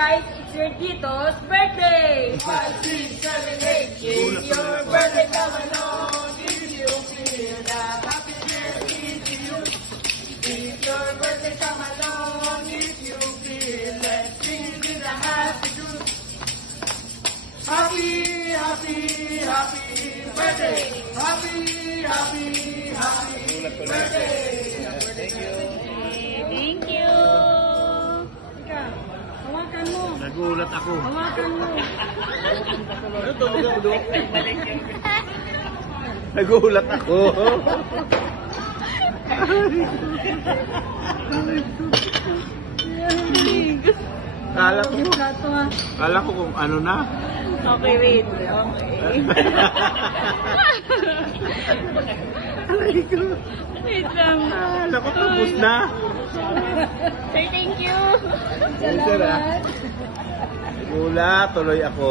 guys, it's your Tito's birthday! 5, 6, 7, 8, it's your birthday, come along, if you feel the happiness is you. It's your birthday, come along, if you feel, let's sing with a happy tune. Happy, happy, happy birthday! Happy, happy, happy birthday! Thank you. Ika, hawakan mo. Nagulat ako. Hawakan mo. Ano to? Nagulat ako. Kala ko kung ano na. Okay, wait. Okay. Wait lang. Kala ko tapos na. Sir, thank you. Nagulat, tuloy ako.